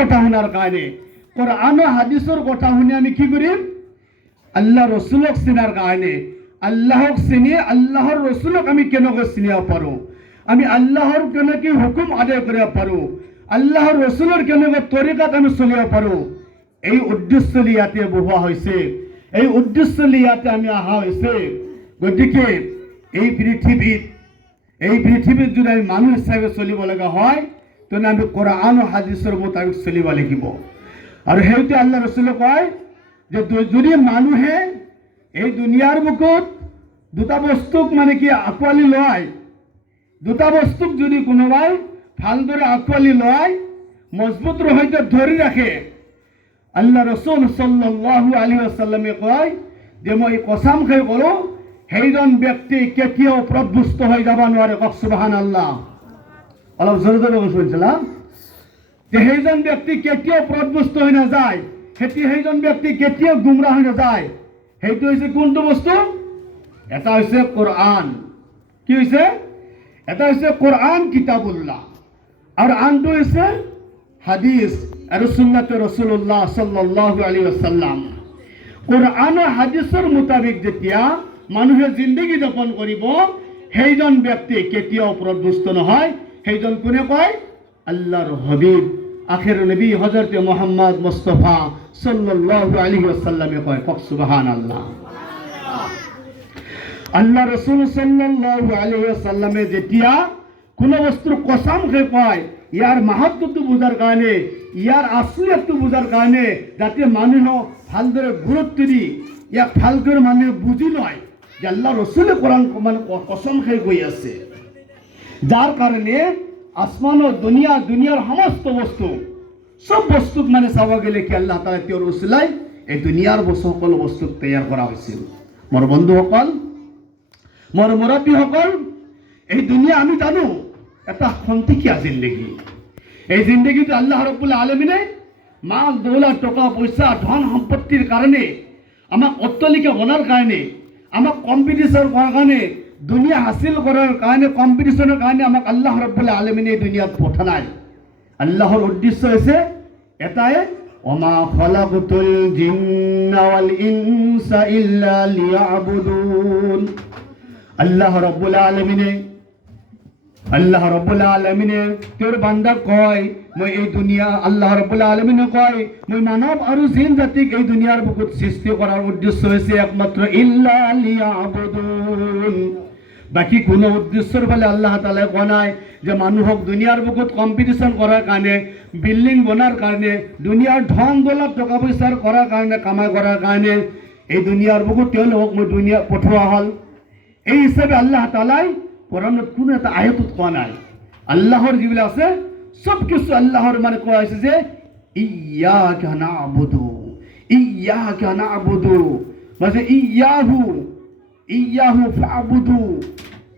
কথা শোনার কারণে কোরআন ও হাদিসের কথা শুনে আমি কি করি আল্লাহ রসুলক চিনার কারণে আল্লাহক চিনি আল্লাহর রসুলক আমি কেনেকৈ চিনিব পাৰোঁ আমি আল্লাহর কেনেকৈ হুকুম আদায় কৰিব পাৰোঁ আল্লাহর রসুলের কেনেকৈ তরিকাত আমি চলিব পাৰোঁ এই উদ্দেশ্য ইয়াতে বহোৱা হৈছে এই উদ্দেশ্য ইয়াতে আমি অহা হৈছে গতিকে এই পৃথিৱীত যদি আমি মানুহ হিচাপে চলিব লগা হয় তেনে আমি কোরআন ও হাদিসের মোতাবেক চলিব লাগিব আৰু সেইটো আল্লাহ রসুলে কয় যে যদি মানুহে এই দুনিয়ার বুকুত দুটা বস্তুক মানে কি আঁকোৱালি লয় দুটা বস্তুক যদি কোনোবাই ভালদৰে আঁকোৱালি লয় মজবুতৰ সৈতে ধৰি ৰাখে আল্লাহ রসুল সাল্লাল্লাহু আলাইহি ওয়াসাল্লামে কয় যে মই কসম খাই কৰো সেইজন ব্যক্তি কেতিয়াও পথভ্ৰষ্ট হৈ যাব নোৱাৰে কওক সুবহানাল্লাহ অলপ জোৰে জোৰে কৈছিলা যে সেইজন ব্যক্তি কেতিয়াও পথভ্ৰষ্ট হৈ নাযায় সেইজন ব্যক্তি কেতিয়াও গুমৰাহ হৈ নাযায় সেইটো হৈছে কোনটো বস্তু এটা হৈছে কোরআন কি হৈছে এটা হৈছে কোরআন কিতাবুল্লাহ আর আনটো হৈছে হাদিস আর সুন্নাতে রাসূলুল্লাহ সাল্লাল্লাহু আলাইহি ওয়াসাল্লাম কোরআন ও হাদিসের মোতাবেক যেতিয়া মানুহে জিন্দগি যাপন কৰিব সেইজন ব্যক্তি কেতিয়াও পথভ্ৰষ্ট নহয় সেইজন কোনে কয় আল্লাহর হাবিব আখির নবী হযরত মুহাম্মদ মুস্তাফা সাল্লাল্লাহু আলাইহি ওয়াসাল্লামে কয় কওক সুবহানাল্লাহ আল্লাহ রসুল সাল্লাল্লাহু আলাইহি ওয়াসাল্লামে যেতিয়া কোনো বস্তুৰ কসম খাই কয় ইয়াৰ মাহাত্ম্যটো বুজাৰ কাৰণে ইয়াৰ আসলিয়তটো বুজাৰ কাৰণে যাতে মানুহক ভালদৰে গুৰুত্ব দি ইয়াক ভালদৰে মানুহে বুজি লয় যে আল্লাহ রসুলে কোরআন মানে কসম খাই কৈ আছে যাৰ কাৰণে আসমান ও দুনিয়াৰ সমস্ত বস্তু সব বস্তুক মানে চাব গেলে কি আল্লাহ তাআলা তেওঁৰ উসিলাই এই দুনিয়াৰ সকলো বস্তুক তৈয়াৰ কৰা হৈছিল মোৰ বন্ধুসকল মোৰ মুৰব্বীসকল এই দুনিয়া আমি জানো এটা খন্তেকীয়া জিন্দগী এই জিন্দগীটো আল্লাহ রাব্বুল আলামিনে মাল দৌলত টাকা পয়সা ধন সম্পত্তির কারণে আমাক অট্টালিকা বনার কারণে আমাক কম্পিটিশন করার কারণে দুনিয়া হাসিল করার কারণে কম্পিটিশনের কারণে আমাক আল্লাহ রাব্বুল আলামিনে এই দুনিয়াত পঠানায় আল্লাহর উদ্দেশ্য হয়েছে এটাই ওমা খালাকতুল জিন্না ওয়াল ইনসা ইল্লা লিয়াবুদুন আল্লাহ রাব্বুল আলামিনে তোর বান্দা কয় মই এই দুনিয়া আল্লাহ রাব্বুল আলামিনে কয় মই মানব আৰু জিন জাতিক এই দুনিয়াৰ বুকুত সৃষ্টি কৰাৰ উদ্দেশ্য হৈছে একমাত্ৰ ইল্লা লিয়াবুদুন বাকি কোনো উদ্দেশ্যৰ ফালে আল্লাহ তাআলাই কোৱা নাই যে মানুহক দুনিয়াৰ বুকুত কম্পিটিশন কৰাৰ কাৰণে বিল্ডিং বনাৰ কাৰণে দুনিয়াৰ ধন দৌলত টকা পইচাৰ কৰাৰ কাৰণে কামাই কৰাৰ কাৰণে এই দুনিয়াৰ বুকুত তেওঁলোকক মই দুনিয়া পঠোৱা হল এই হিসাবে আল্লাহ তাআলাই কোরআনত কোনো এটা আয়াতত কোৱা নাই আল্লাহর যিবিলাক আছে সব কিছু আল্লাহর মানে কোৱা হৈছে যে ইয়্যাকা না'বুদু মানে ইয়াহু ফা'বুদু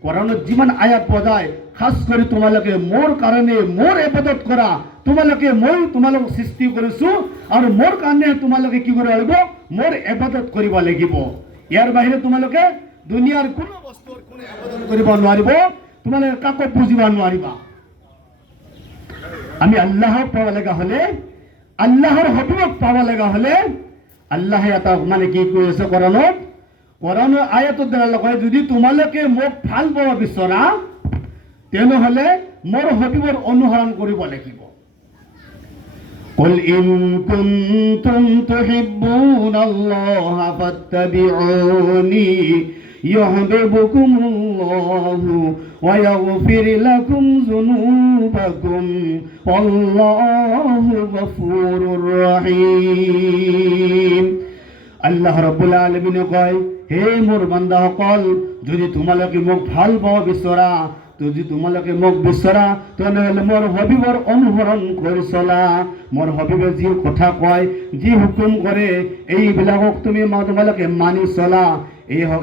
কোরআনত যিমান আয়াত পোৱা যায় খাস কৰি তোমালোকে মোৰ কাৰণে মোৰ ইবাদত কৰা তোমালোকে মই তোমালোক সৃষ্টি কৰিছো আৰু মোৰ কাৰণে তোমালোকে কি কৰিব লাগিব মোৰ ইবাদত কৰিব লাগিব ইয়াৰ বাহিৰে তোমালোকে দুনিয়াৰ কোনো বস্তুৰ কোনো ইবাদত কৰিব নোৱাৰিব তোমালোকে কাকো বুজিব নোৱাৰিবা আমি আল্লাহক পাব লগা হলে আল্লাহৰ হুকুমক পাব লগা হলে আল্লাহে এটা মানে কি কৈ আছে কোরআনৰ আয়াতৰ দ্বাৰা কয় যদি তোমালোকে মোক ভাল পাব বিচৰা তেনেহলে মোৰ হুকুমৰ অনুসৰণ কৰিব লাগিব قل إن كنتم تحبون الله فاتبعوني يحببكم الله ويغفر لكم ذنوبكم والله غفور رحيم আল্লাহ রাব্বুল আলামিন কয় হে মোর বান্দাসকল যদি তোমালোকে মোক ভাল পাব বিচৰা যদি তোমালোকে মোক বিচৰা তেনেহলে মোৰ হবিবৰ অনুসৰণ কৰি চলা মোৰ হবিবে যি কথা কয় যি হুকুম কৰে এইবিলাকক তুমি তোমালোকে মানি চলা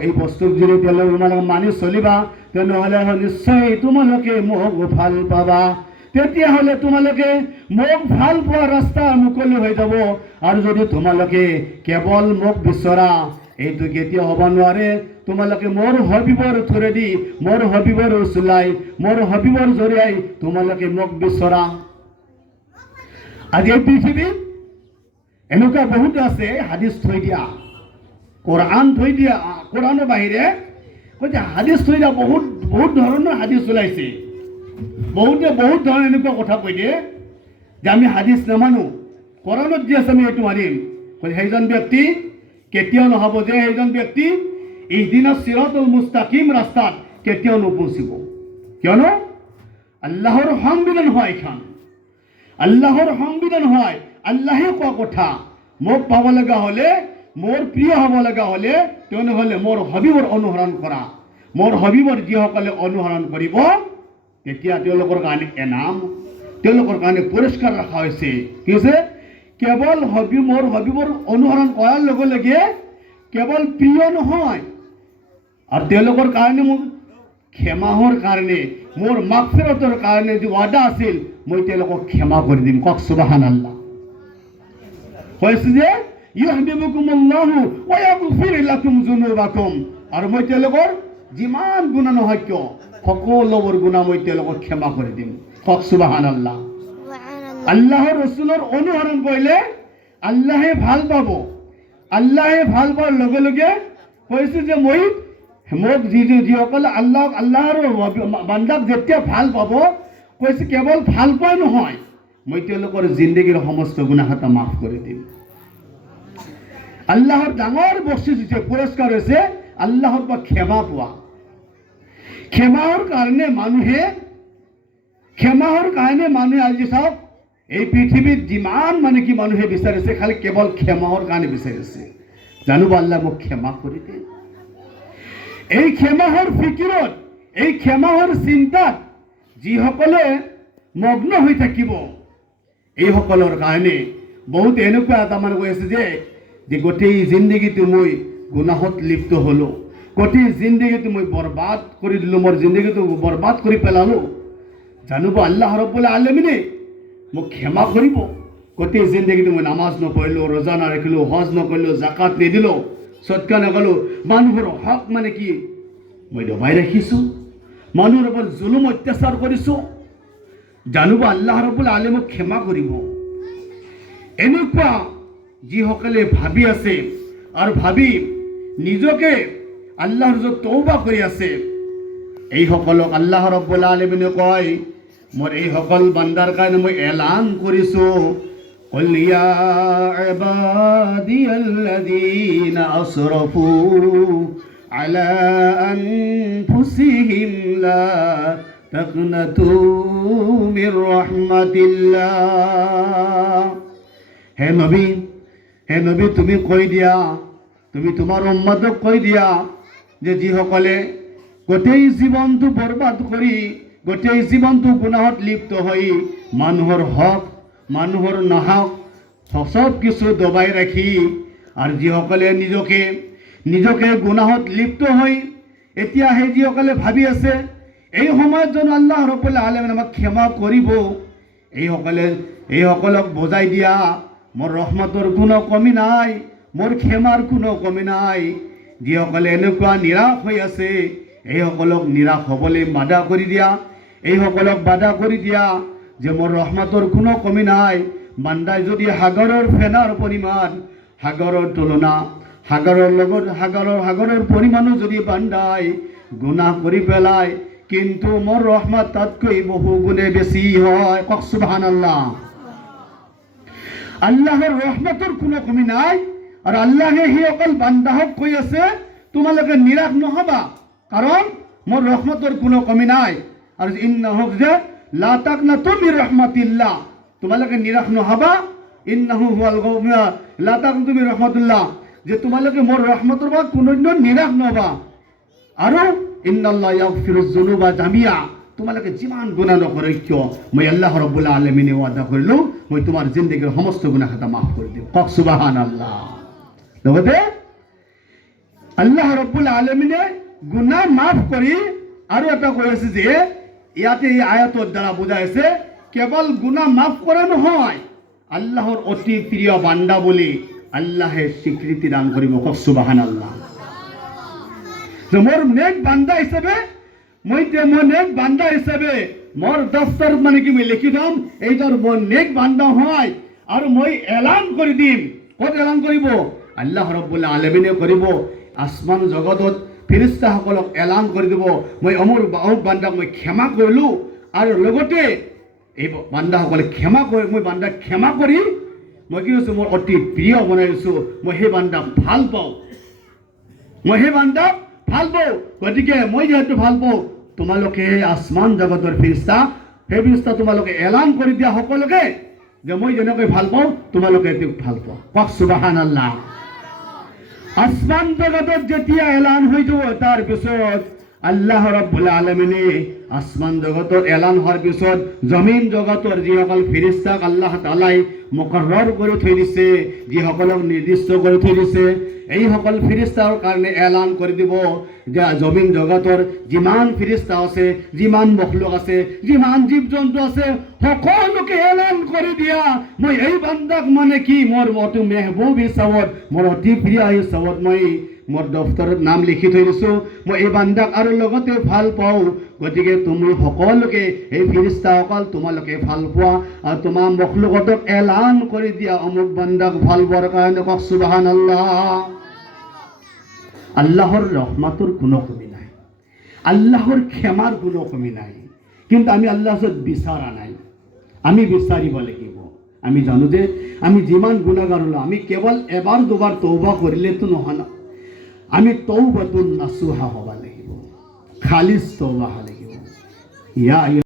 এই বস্তুক যদি তোমালোকে মানি চলিবা তেনেহলে নিশ্চয় তোমালোকে মোক ভাল পাবা তেতিয়াহলে তোমালোকে মোক ভাল পোৱা ৰাস্তা মুকলি হৈ যাব আৰু যদি তোমালোকে কেৱল মোক বিচৰা এইটো কেতিয়া হ'ব নোৱাৰে তোমালোকে মোৰ হবিবৰ থৰেদি মোৰ হবিবৰ উচলাই মোৰ হবিবৰ জৰিয়াই তোমালোকে মোক বিচৰা আজি এই পৃথিৱীত এনেকুৱা বহুত আছে হাদিছ থৈ দিয়া, কোরআন থৈ দিয়া, কোরআনের বাহিরে কৈছে হাদিছ থৈ দিয়া বহুত বহুত ধৰণৰ হাদিছ ওলাইছে। বহুতে বহুত ধৰণৰ এনেকুৱা কথা কৈ দিয়ে যে আমি হাদিছ নামানো, কোরআনত যি আছে আমি এইটো মানিম। সেইজন ব্যক্তি কেতিয়াও নহ'ব যে সেইজন ব্যক্তি ইহদিনাছ সিৰাতুল মুস্তাকিম ৰাস্তাত কেতিয়াও নপৌঁছিব। কিয়নো আল্লাহৰ সংবিধান হয় এখন, আল্লাহৰ সংবিধান হয়, আল্লাহে কোৱা কথা। মোক পাব লগা হ'লে, মোৰ প্ৰিয় হ'ব লগা হ'লে তেনেহ'লে মোৰ হবিবৰ অনুসৰণ কৰা। মোৰ হবিবৰ যিসকলে অনুসৰণ কৰিব তেতিয়া তেওঁলোকৰ কাৰণে এনাম, তেওঁলোকৰ কাৰণে পুৰস্কাৰ ৰখা হৈছে। কি হৈছে? কেৱল মোৰ হবিবৰ অনুসৰণ কৰাৰ লগে লগে কেৱল প্ৰিয় নহয়, আৰু তেওঁলোকৰ কাৰণে মোক ক্ষমাহৰ কাৰণে, মোৰ মাগফিৰতৰ কাৰণে যি ৱাদা আছিল মই তেওঁলোকক ক্ষমা কৰি দিম। কওক সুবহানাল্লাহ। কৈছে যে ইউহিব্বুকুমুল্লাহু ওয়া ইয়াগফিৰ লাকুম যুনুবাকুম, আৰু মই তেওঁলোকৰ যিমান গুনাহ নহয় কিয় সকলোবোৰ গুনাহ মই তেওঁলোকক ক্ষমা কৰি দিম। কওক সুবহানাল্লাহ। আল্লাহৰ ৰসুলৰ অনুসৰণ কৰিলে আল্লাহে ভাল পাব। আল্লাহে ভাল পোৱাৰ লগে লগে কৈছে যে মই মোক যিসকলে আল্লাহৰ বান্দাক যেতিয়া ভাল পাব, কৈছে কেৱল ভাল পোৱা নহয়, মই তেওঁলোকৰ জিন্দগীৰ সমস্ত গুনাহ খাতা মাফ কৰি দিম। আল্লাহৰ ডাঙৰ বস্তু হৈছে, পুৰস্কাৰ হৈছে আল্লাহৰ পৰা ক্ষমা পোৱা। ক্ষমাৰ কাৰণে মানুহে আজি চাওক এই পৃথিৱীত যিমান কি মানুহে বিচাৰিছে খালি কেৱল ক্ষমাৰ কাৰণে বিচাৰিছে। জানিব আল্লাহ মোক ক্ষমা কৰি দে। এই ক্ষমাৰ ফিকিৰত, এই ক্ষমাৰ চিন্তাত যিসকলে মগ্ন হৈ থাকিব এইসকলৰ কাৰণে বহুত এনেকুৱা এটা কৈ আছে যে গোটেই জিন্দগীটো মই গুনাহত লিপ্ত হ'লোঁ, গোটেই জিন্দগীটো মই বৰবাদ কৰি দিলোঁ, মোৰ জিন্দগীটো বৰবাদ কৰি পেলালোঁ। জানিব আল্লাহ ৰব্বুল আলামিনে মোক ক্ষমা কৰিব। গোটেই জিন্দগীটো মই নামাজ নপঢ়িলোঁ, ৰোজা নাৰাখিলোঁ, হজ নকৰিলোঁ, জাকাত নিদিলোঁ, সদকা নকৰিলোঁ, মানুহৰ হক কি মই দবাই ৰাখিছোঁ, মানুহৰ ওপৰত জুলুম অত্যাচাৰ কৰিছোঁ। জানিব আল্লাহ ৰব্বুল আলামিনে মোক ক্ষমা কৰিব। এনেকুৱা যিসকলে ভাবি আছে আৰু ভাবি নিজকে আল্লাহৰ ওচৰত তওবা কৰি আছে, এইসকলক আল্লাহ ৰব্বুল আলামিনে কয় মোৰ এইসকল বান্দাৰ কাৰণে মই এলান কৰিছোঁ, قل يا عبادي الذين أسرفوا على أنفسهم لا تقنطوا من رحمة الله। হে নবী তুমি কৈ দিয়া, তুমি তোমাৰ উম্মতক কৈ দিয়া যে যিসকলে গোটেই জীৱনটো বৰবাদ কৰি, গোটেই জীৱনটো গুনাহত লিপ্ত হৈ মানুহৰ হক, মানুহৰ নহক সব কিছু দবাই ৰাখি, আৰু যিসকলে নিজকে গুনাহত লিপ্ত হৈ এতিয়া সেই যিসকলে ভাবি আছে এই সময়ত যেন আল্লাহ ৰব্বুল আলামিনে আমাক ক্ষমা কৰিব, এইসকলক বুজাই দিয়া মোৰ ৰহমতৰ কোনো কমি নাই, মোৰ ক্ষমাৰ কোনো কমি নাই। যিসকলে এনেকুৱা নিৰাশ হৈ আছে এইসকলক নিৰাশ হ'বলৈ বাধা কৰি দিয়া, এইসকলক বাধা কৰি দিয়া যে মোৰ ৰহমতৰ কোনো কমি নাই। বান্দাই যদি সাগৰৰ ফেনাৰ পৰিমাণ, সাগৰৰ তুলনা, সাগৰৰ পৰিমাণো যদি বান্দাই গুনাহ কৰি পেলায়, কিন্তু মোৰ ৰহমত তাতকৈ বহু গুণে বেছি হয়। কওক সুবহানাল্লাহ। আল্লাহৰ ৰহমতৰ কোনো কমি নাই, আৰু আল্লাহে সেইসকল বান্দাহক কৈ আছে তোমালোকে নিৰাশ নহবা, কাৰণ মোৰ ৰহমতৰ কোনো কমি নাই। আৰু ইন্নাহু যে লা তাকনাতু মিৰ ৰহমাতিল্লাহ, তোমালোকে নিৰাশ নহবা। ইন্নাহু হুৱাল গফুৰ লা তাকনাতু মিৰ ৰহমাতিল্লাহ, যে তোমালোকে মোৰ ৰহমতৰ পৰা কোনোদিন নিৰাশ নহবা। আৰু ইন্নাল্লাহ ইয়াগফিৰুজ যুনুবা জামিয়া, তোমালোকে যিমান গুনাহ নকৰে কিয় মই আল্লাহ ৰব্বুল আলামিনে ৱাদা কৰিলোঁ মই তোমাৰ জিন্দগীৰ সমস্ত গুনাহ খাতা মাফ কৰি দিম। কওক সুবহানাল্লাহ। লগতে আল্লাহ ৰব্বুল আলামিনে গুনাহ মাফ কৰি আৰু এটা কৈ আছে যে ইয়াতে এই আয়াতৰ দ্বাৰা বুজাইছে কেৱল গুনাহ মাফ কৰা নহয়, আল্লাহৰ অতি প্ৰিয় বান্দা বুলি আল্লাহে স্বীকৃতি দান কৰিব। কওক সুবহানাল্লাহ। মোৰ নেক বান্দা হিচাপে মোৰ দফতৰত কি মই লিখি থম এইজন মোৰ নেক বান্দা হয়, আৰু মই এলান কৰি দিম। ক'ত এলান কৰিব? আল্লাহ ৰব্বুল আলামিনে কৰিব। আসমান জগতত ফেৰেস্তাসকলক এলান কৰি দিব, মই অমুক বান্দাক মই ক্ষমা কৰিলোঁ, আৰু লগতে এই বান্দাসকলে ক্ষমা কৰি, মই বান্দাক ক্ষমা কৰি মই কি কৈছোঁ, মোৰ অতি প্ৰিয় বনাই দিছোঁ, মই সেই বান্দাক ভাল পাওঁ, মই সেই বান্দাক ভাল পাওঁ। গতিকে মই যিহেতু ভাল পাওঁ, তোমালোকে আসমান জগতৰ ফেৰেস্তা, সেই ফেৰেস্তা তোমালোকে এলান কৰি দিয়া সকলোকে যে মই যেনেকৈ ভাল পাওঁ তোমালোকে তেওঁক ভাল পোৱা। কওক সুবহানাল্লাহ। আসমান জগতত যেতিয়া এলান হৈ যাব, তাৰপিছত আল্লাহ ৰব্বুল আলামিনে আসমান জগতৰ এলান হোৱাৰ পিছত জমিন জগতৰ যিসকল ফেৰেস্তাক আল্লাহ তাআলাই মুকৰ্ৰৰ কৰি থৈ দিছে, যিসকলক নিৰ্দিষ্ট কৰি থৈ দিছে, এইসকল ফেৰেস্তাৰ কাৰণে এলান কৰি দিব যে জমিন জগতৰ যিমান ফেৰেস্তা আছে, যিমান মখলুক আছে, যিমান জীৱ জন্তু আছে, সকলোকে এলান কৰি দিয়া, মই এই বান্দাক মানে কি মোৰ অতি মেহবুব হিচাপত, মোৰ অতি প্ৰিয় হিচাপত মই মোৰ দফতৰত নাম লিখি থৈ দিছোঁ, মই এই বান্দাক আৰু লগতে ভাল পাওঁ। গতিকে তুমি সকলোকে এই ফেৰেস্তাসকল তোমালোকে ভাল পোৱা, আৰু তোমাৰ মখলুকতক এলান কৰি দিয়া অমুক বান্দাক ভাল পোৱাৰ কাৰণে। কওক সুবহানাল্লাহ। আল্লাহৰ ৰহমতৰ কোনো কমি নাই, আল্লাহৰ ক্ষমাৰ কোনো কমি নাই, কিন্তু আমি আল্লাহৰ ওচৰত বিচৰা নাই, আমি বিচাৰিব লাগিব। আমি জানো যে আমি যিমান গুণাগাৰ হ'লোঁ, আমি কেৱল এবাৰ দুবাৰ তওবা কৰিলেতো নহয় ন, আমি তওবাতুন নাসুহা হ'ব লাগিব, খালিছ তওবা হ'ব লাগিব। ইয়া